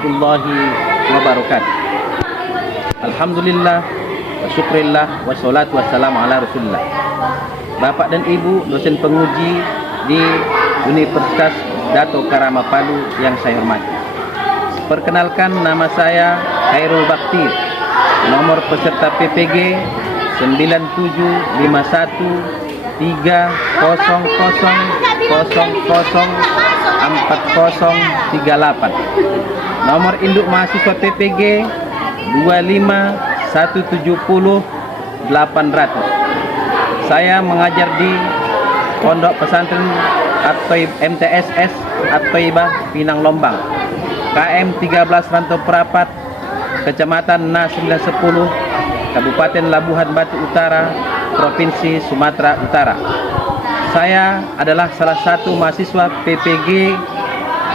warahmatullahi wabarakatuh. Alhamdulillah wa syukrillah wa salatu wassalamu ala rasulillah. Bapak dan Ibu dosen penguji di Universitas Dato Karama Palu yang saya hormati. Perkenalkan, nama saya Khairul Bakti. Nomor peserta PPG 975130004038. Nomor induk mahasiswa PPG 25170-800. Saya mengajar di Pondok Pesantren MTSS At-Thaibah Pinang Lombang, KM 13 Rantau Perapat, Kecamatan Na 910, Kabupaten Labuhan Batu Utara, Provinsi Sumatera Utara. Saya adalah salah satu mahasiswa PPG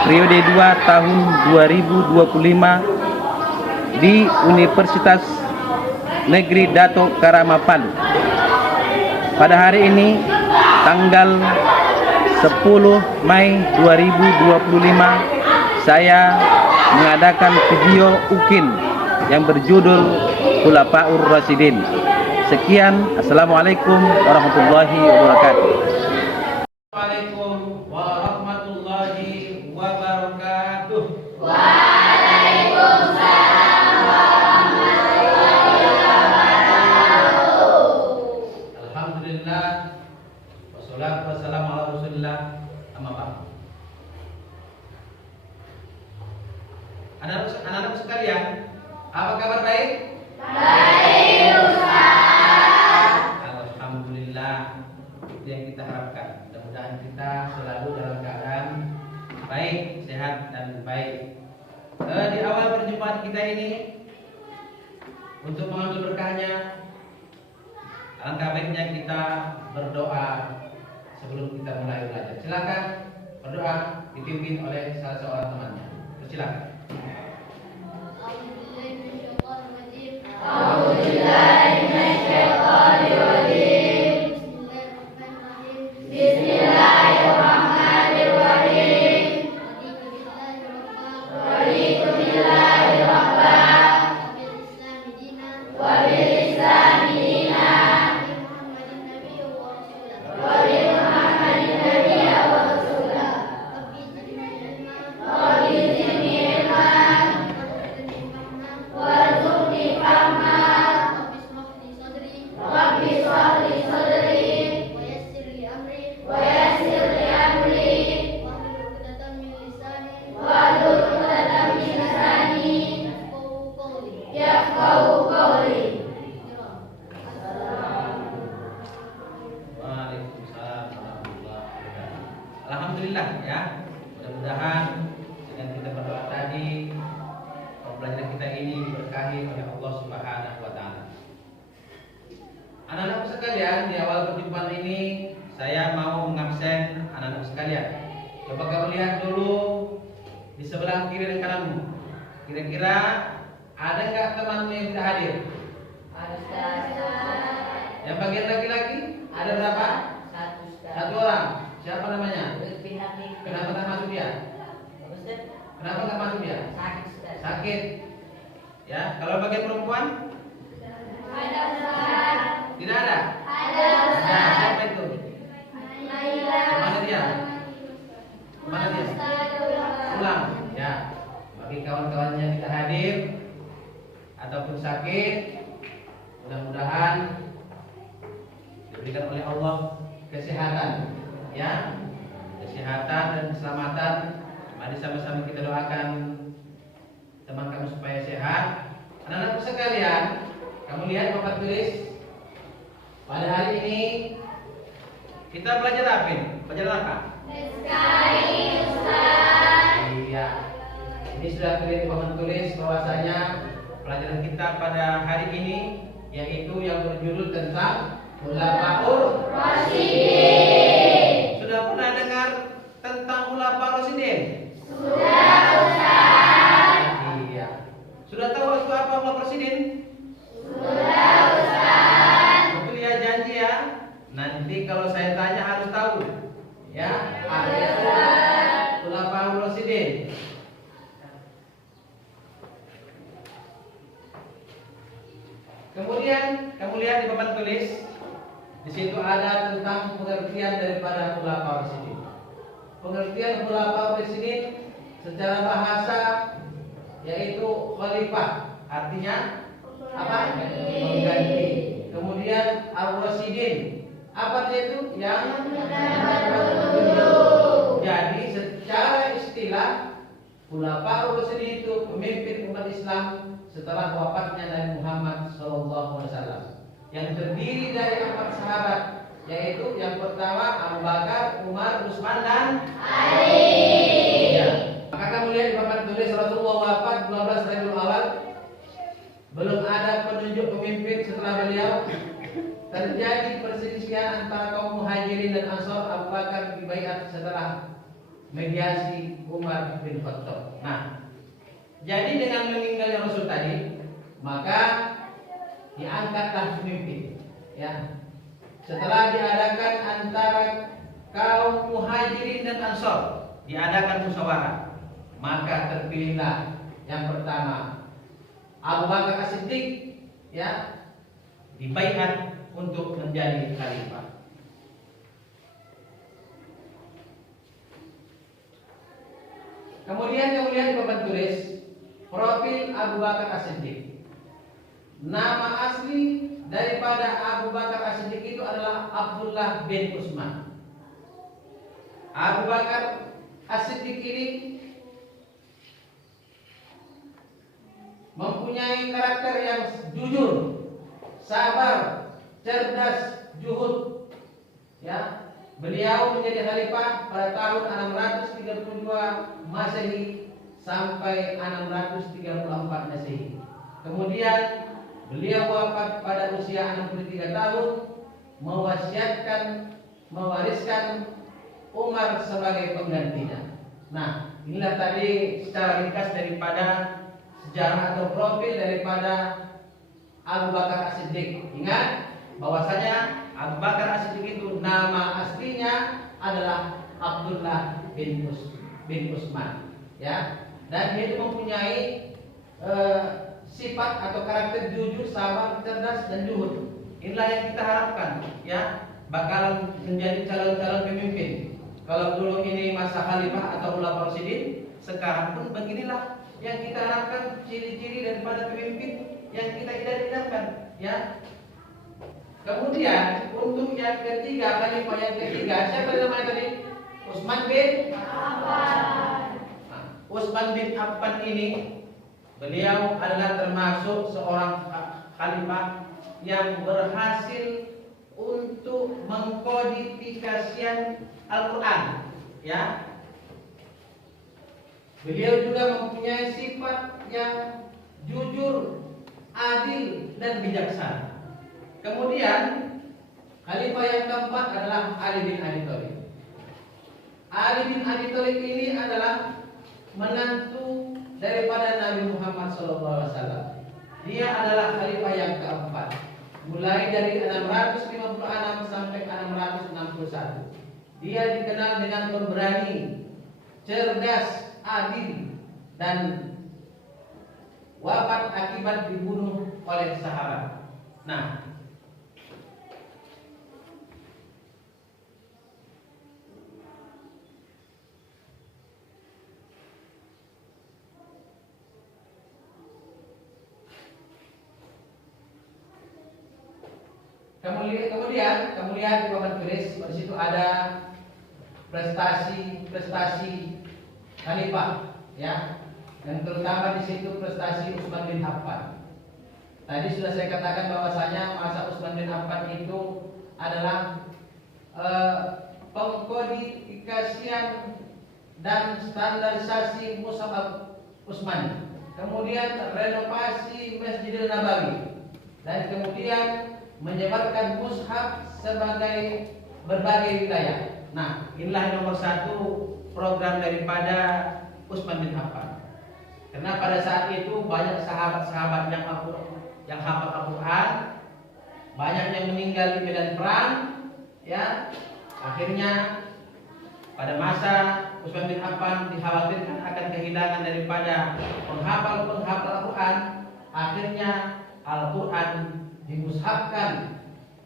periode 2 tahun 2025 di Universitas Negeri Dato Karama Palu. Pada hari ini tanggal 10 Mei 2025 saya mengadakan video ukin yang berjudul Khulafaur Rasyidin. Sekian, assalamualaikum warahmatullahi wabarakatuh. Assalamualaikum warahmatullahi wabarakatuh. Waalaikumsalam warahmatullahi wabarakatuh. Alhamdulillah wassalatu wassalamu ala rasulillah, amma ba'd. Anak-anak sekalian, apa kabar baik? Baik, Ustaz. Alhamdulillah, itu yang kita harapkan. Mudah-mudahan kita selalu dalam keadaan baik, sehat dan baik. Di awal perjumpaan kita ini, untuk mengambil berkahnya, alangkah baiknya kita berdoa sebelum kita mulai belajar. Silakan berdoa dipimpin oleh salah seorang temannya. Silakan. Alhamdulillah ya. Mudah-mudahan dengan kita berdoa tadi, pembelajaran kita ini diberkahi oleh Allah Subhanahu wa taala. Anak-anak sekalian, di awal perjumpaan ini saya mau mengabsen anak-anak sekalian. Coba kamu lihat dulu di sebelah kiri dan kananmu. Kira-kira ada nggak temanmu yang tidak hadir? Ada. Yang bagian laki-laki ada berapa? Satu orang. Siapa namanya? Kenapa nggak masuk dia? Kenapa nggak masuk dia? Sakit. Ya, kalau bagian perempuan? Ada, Ustaz. Tidak ada? Ada, Ustaz. Nah, siapa itu? Naila. Kemana dia? Kemana dia? Pulang. Ya. Bagi kawan-kawan yang tidak hadir ataupun sakit, mudah-mudahan diberikan oleh Allah kesehatan, ya, kesehatan dan keselamatan. Mari sama-sama kita doakan teman kamu supaya sehat. Anak-anak sekalian, kamu lihat papan tulis. Pada hari ini kita belajar apa? Belajar apa? SKI, Ustaz. Iya. Ini sudah terlihat di papan tulis bahwasanya pelajaran kita pada hari ini yaitu yang berjudul tentang Khulafaur Rasyidin. Sudah pernah dengar tentang Khulafaur Rasyidin? Sudah, Ustaz. Iya. Sudah tahu itu apa Khulafaur Rasyidin? Sudah, Ustaz. Betul ya, janji ya. Nanti kalau saya tanya harus tahu. Ya, ada Khulafaur Rasyidin. Kemudian kamu lihat di papan tulis, di situ ada tentang pengertian daripada khulafaur rasyidin. Pengertian khulafaur rasyidin secara bahasa yaitu khalifah, artinya apa? Pengganti. Kemudian ar-rasyidin, apa itu? Yang jadi secara istilah khulafaur rasyidin itu pemimpin umat Islam setelah wafatnya Nabi Muhammad SAW, yang terdiri dari 4 sahabat, yaitu yang pertama Abu Bakar, Umar, Utsman, dan Ali. Ya. Maka kamu lihat di papan tulis Rasulullah wafat 12 Rabiul Awal. Belum ada penunjuk pemimpin setelah beliau. Terjadi perselisihan antara kaum Muhajirin dan Ansor. Abu Bakar dibaiat setelah mediasi Umar bin Khattab. Nah, jadi dengan meninggalnya Rasul tadi, maka diangkatlah pemimpin. Ya. Setelah diadakan antara kaum Muhajirin dan Ansor, diadakan musyawarah, maka terpilihlah yang pertama Abu Bakar As-Siddiq, ya, dibaiat untuk menjadi khalifah. Kemudian kamu lihat di papan tulis profil Abu Bakar As-Siddiq. Nama asli daripada Abu Bakar As-Siddiq itu adalah Abdullah bin Utsman. Abu Bakar As-Siddiq ini mempunyai karakter yang jujur, sabar, cerdas, juhud. Ya, beliau menjadi khalifah pada tahun 632 Masehi sampai 634 Masehi. Kemudian beliau wafat pada usia 63 tahun, mewariskan Umar sebagai penggantinya. Nah, inilah tadi secara ringkas daripada sejarah atau profil daripada Abu Bakar As-Siddiq. Ingat bahwasanya Abu Bakar As-Siddiq itu nama aslinya adalah Abdullah bin Utsman, ya. Dan dia itu mempunyai sifat atau karakter jujur, sabar, cerdas, dan juhud. Inilah yang kita harapkan, ya, bakalan menjadi calon-calon pemimpin. Kalau dulu ini masa khalifah atau khulafaur rasyidin, sekarang pun beginilah yang kita harapkan ciri-ciri daripada pemimpin yang kita idam-idamkan, ya. Kemudian untuk yang ketiga, khalifah yang ketiga, siapa namanya tadi? Utsman bin Affan. Utsman bin Affan ini beliau adalah termasuk seorang khalifah yang berhasil untuk mengkodifikasikan Al-Quran, ya. Beliau juga mempunyai sifat yang jujur, adil, dan bijaksana. Kemudian khalifah yang keempat adalah Ali bin Abi Thalib. Ali bin Abi Thalib ini adalah menantu daripada Nabi Muhammad SAW. Dia adalah khalifah yang keempat, mulai dari 656 sampai 661. Dia dikenal dengan pemberani, cerdas, adil, dan wafat akibat dibunuh oleh sahabat. Nah, kemudian kamu lihat di papan tulis, di situ ada prestasi khalifah, ya, dan terutama di situ prestasi Utsman bin Affan. Tadi sudah saya katakan bahwasanya masa Utsman bin Affan itu adalah pengkodifikasian dan standarisasi Mushaf Utsmani, kemudian renovasi Masjidil Nabawi, dan kemudian menyebarkan mushaf sebagai berbagai wilayah. Nah, inilah nomor satu program daripada Utsman bin Affan. Karena pada saat itu banyak sahabat-sahabat yang hafal Al-Quran, banyak yang meninggal di medan perang, ya. Akhirnya pada masa Utsman bin Affan dikhawatirkan akan kehilangan daripada penghafal Al-Quran. Akhirnya Al-Quran dimushafkan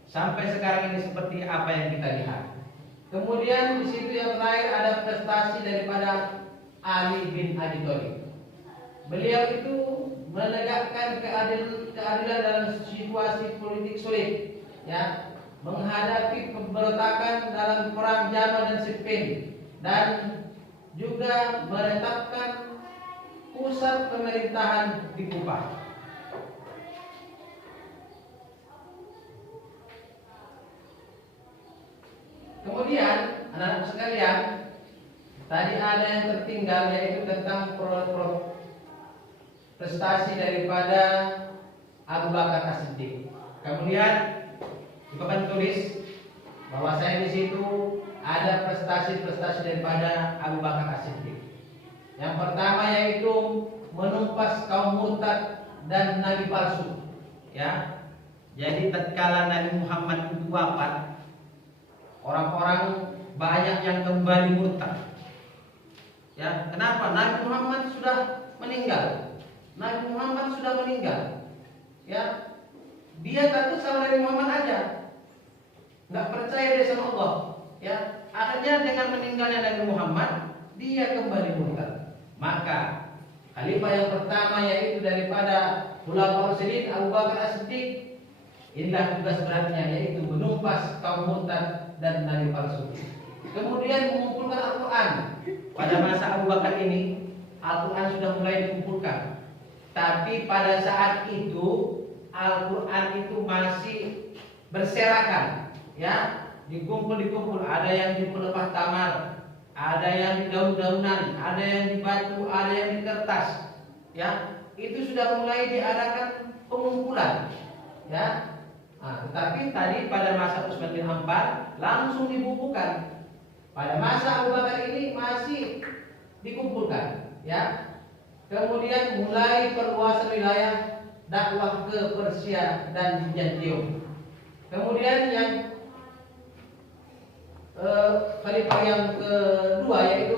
sampai sekarang ini seperti apa yang kita lihat. Kemudian di situ yang terakhir ada prestasi daripada Ali bin Abi Thalib. Beliau itu menegakkan keadilan dalam situasi politik sulit, ya, menghadapi pemberontakan dalam perang Jamal dan Siffin, dan juga menetapkan pusat pemerintahan di Kufah. Kemudian anak-anak sekalian, tadi ada yang tertinggal yaitu tentang prestasi daripada Abu Bakar As-Siddiq. Kemudian di papan tulis bahwa saya di situ ada prestasi-prestasi daripada Abu Bakar As-Siddiq. Yang pertama yaitu menumpas kaum murtad dan nabi palsu. Ya, jadi tatkala Nabi Muhammad itu wafat, orang-orang banyak yang kembali murtad. Ya, kenapa? Nabi Muhammad sudah meninggal. Nabi Muhammad sudah meninggal. Ya, dia takut sama Nabi Muhammad aja, nggak percaya dia sama Allah. Ya, akhirnya dengan meninggalnya Nabi Muhammad, dia kembali murtad. Maka khalifah yang pertama yaitu daripada Khulafaur Rasyidin Abu Bakar As-Siddiq, inilah tugas beratnya yaitu menumpas kaum murtad dan nabi palsu. Kemudian mengumpulkan Al-Quran. Pada masa Abu Bakar ini Al-Quran sudah mulai dikumpulkan, tapi pada saat itu Al-Quran itu masih berserakan, ya, dikumpul. Ada yang di pelepah tamar, ada yang di daun-daunan, ada yang di batu, ada yang di kertas. Ya, itu sudah mulai diadakan pengumpulan. Ya, tetapi tadi pada masa Utsman bin Affan langsung dibukukan. Pada masa Abu Bakar ini masih dikumpulkan. Ya, kemudian mulai perluasan wilayah dakwah ke Persia dan Bizantium. Kemudian yang khalifah yang kedua yaitu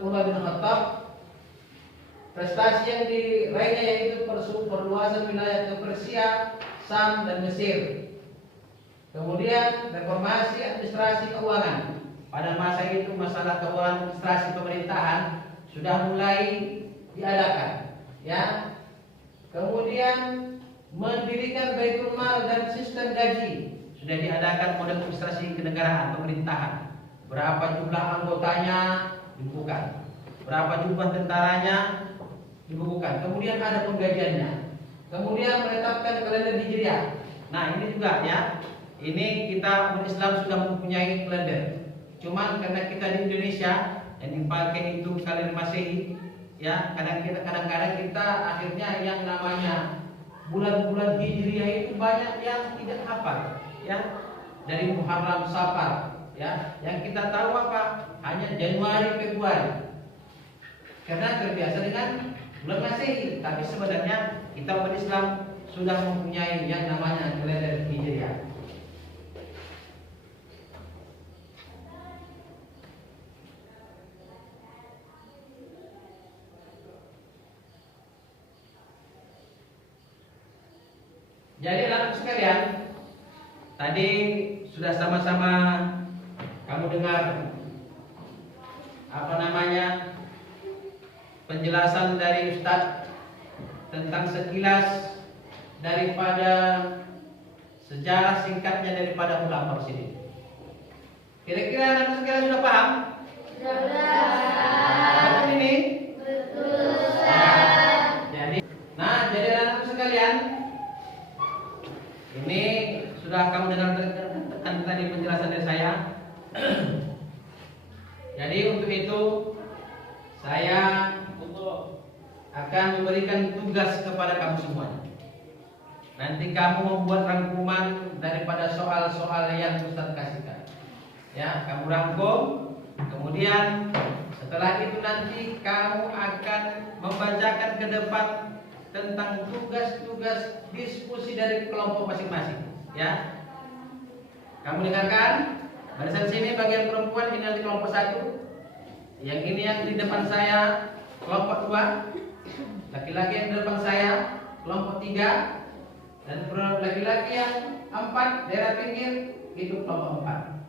Umar bin Khattab, prestasi yang diraihnya yaitu perluasan wilayah ke Persia, Sam dan Mesir. Kemudian reformasi administrasi keuangan. Pada masa itu masalah keuangan administrasi pemerintahan sudah mulai diadakan. Ya. Kemudian mendirikan Baitul Mal dan sistem gaji sudah diadakan model administrasi kenegaraan pemerintahan. Berapa jumlah anggotanya dibukukan, berapa jumlah tentaranya dibukukan. Kemudian ada penggajiannya. Kemudian menetapkan kalender Hijriah. Nah, ini juga ya. Ini kita umat Islam sudah mempunyai kalender. Cuman karena kita di Indonesia yang dipakai itu kalender Masehi, ya, kadang-kadang kita akhirnya yang namanya bulan-bulan Hijriah itu banyak yang tidak hafal, ya. Dari Muharram, Safar, ya. Yang kita tahu apa? Hanya Januari, Februari. Karena terbiasa dengan bulan Masehi, tapi sebenarnya kita umat Islam sudah mempunyai yang namanya kalender Hijriah. Jadi anak sekalian, tadi sudah sama-sama kamu dengar penjelasan dari Ustadz tentang sekilas daripada sejarah singkatnya daripada Khulafaur Rasyidin. Kira-kira anak sekalian sudah paham? Sudah. Ini? Betul. Jadi anak sekalian, ini sudah kamu dengar tadi penjelasan dari saya. Jadi untuk itu saya akan memberikan tugas kepada kamu semuanya. Nanti kamu membuat rangkuman daripada soal-soal yang Ustaz kasihkan. Ya, kamu rangkum. Kemudian setelah itu nanti kamu akan membacakan ke depan tentang tugas-tugas diskusi dari kelompok masing-masing. Ya, kamu dengarkan. Barisan sini bagian perempuan ini nanti kelompok 1. Yang ini yang di depan saya kelompok 2. Laki-laki yang di depan saya kelompok 3. Dan laki-laki yang 4 daerah pinggir itu kelompok 4.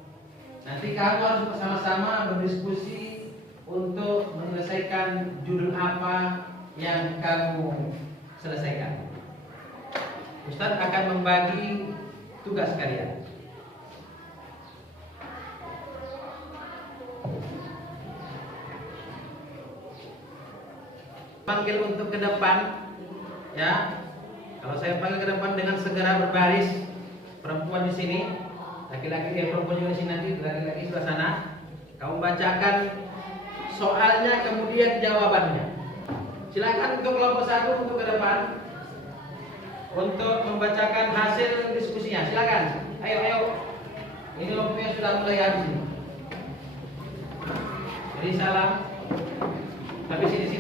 Nanti kamu harus bersama-sama berdiskusi untuk menyelesaikan judul apa yang kamu selesaikan. Ustaz akan membagi tugas kalian. Panggil untuk ke depan, ya. Kalau saya panggil ke depan dengan segera berbaris, perempuan di sini, laki-laki perempuan juga di sini, nanti laki-laki sebelah sana. Kamu bacakan soalnya, kemudian jawabannya. Silakan untuk kelompok 1 untuk ke depan untuk membacakan hasil diskusinya. Silakan. Ayo. Ini waktunya sudah mulai habis ini. Jadi salam. Tapi sini.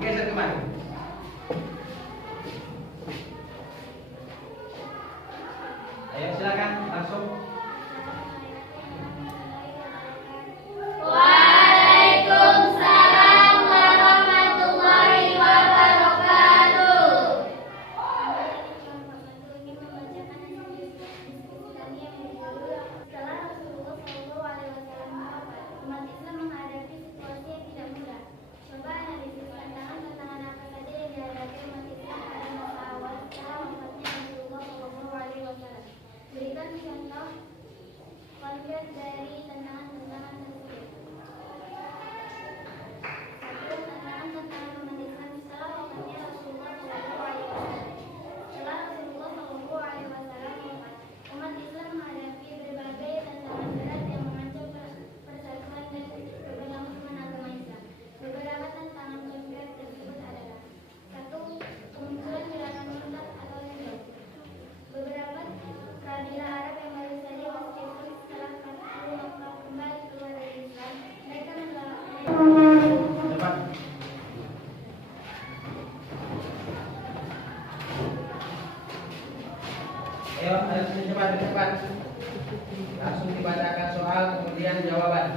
Geser kemari. Ayo silakan langsung. Waalaikumsalam warahmatullahi wabarakatuh. Setelah Rasulullah SAW, umat Islam menghadapi situasi yang tidak mudah. Coba analisis tantangan apa saja yang dihadapi umat Islam pada masa awal setelah wafatnya Rasulullah SAW. Berikan contoh konkret dari tantangan-tantangan tersebut. 1. Tantangan umat Islam setelah wafatnya Rasulullah SAW. Setelah Rasulullah SAW wafat, umat Islam menghadapi berbagai tantangan berat yang mengancam persatuan dan keberlangsungan agama Islam. Beberapa tantangan konkret tersebut adalah: 1. Kemunculan gerakan murtad atau rebel. Beberapa kabilah Arab yang baru saja masuk Islam setelah 40 Makkah kembali keluar dari Islam, mereka Cepat. Ayo, cepat. Langsung dibacakan soal, kemudian jawaban.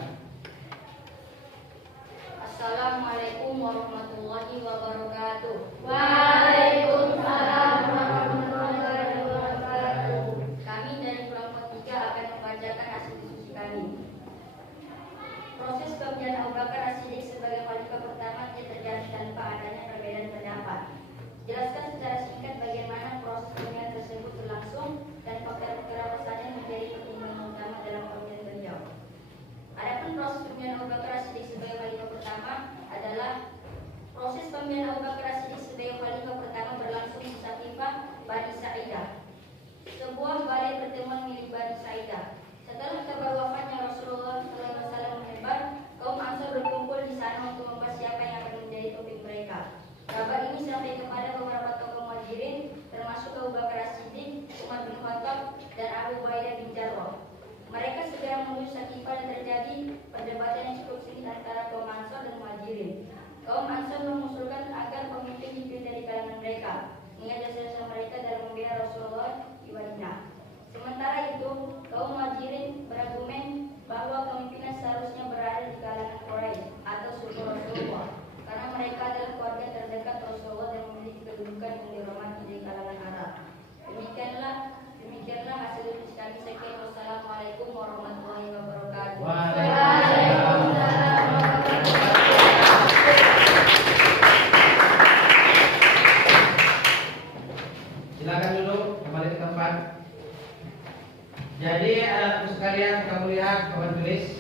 Assalamualaikum warahmatullahi wabarakatuh. Waalaikumsalam warahmatullahi wabarakatuh. Kami dari kelompok 3 akan membacakan hasil diskusi kami. Proses pemilihan Abu Bakar As-Siddiq sebagai khalifah pertama tidak terjadi tanpa adanya perbedaan pendapat. Jelaskan secara singkat bagaimana proses pemilihan tersebut berlangsung dan faktor-faktor apa saja yang menjadi pertimbangan utama dalam pemilihan beliau. Adapun proses pemilihan Abu Bakar As-Siddiq sebagai khalifah pertama adalah proses pemilihan Abu Bakar As-Siddiq sebagai khalifah pertama berlangsung di Saqifah Bani Sa'idah, sebuah balai pertemuan milik Bani Sa'idah. Setelah kabar wafatnya Rasulullah SAW menyebar, kaum Ansar berkumpul di sana untuk membahas siapa yang akan menjadi pemimpin mereka. Kabar ini sampai kepada beberapa tokoh Muhajirin, termasuk Abu Bakar As-Siddiq, Umar bin Khattab, dan Abu Ubaidah bin Jarrah. Mereka segera menuju Saqifah dan terjadi perdebatan yang cukup sengit antara kaum Ansar dan Muhajirin. Kaum Ansar mengusulkan agar pemimpin dipilih dari kalangan mereka, mengingat jasa mereka dalam membela Rasulullah di Madinah. Sementara itu, kaum Muhajirin berargumen bahwa kepemimpinan seharusnya berada di kalangan Quraisy atau suku Rasulullah, karena mereka adalah keluarga terdekat Rasulullah dan memiliki kedudukan yang dihormati di kalangan Arab. Demikianlah hasil diskusi kami. Sekian, wassalamualaikum warahmatullahi wabarakatuh. Silakan dulu kembali ke tempat. Jadi anak-anak sekalian, kamu lihat kawan tulis.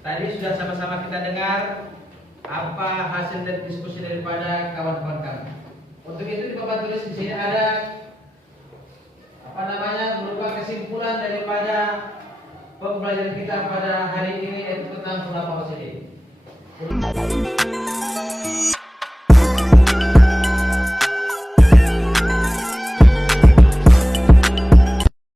Tadi sudah sama-sama kita dengar apa hasil dari diskusi daripada kawan-kawan kami. Untuk itu di papan tulis di sini ada berupa kesimpulan daripada pembelajaran kita pada hari ini, yaitu tentang khulafaur rasyidin.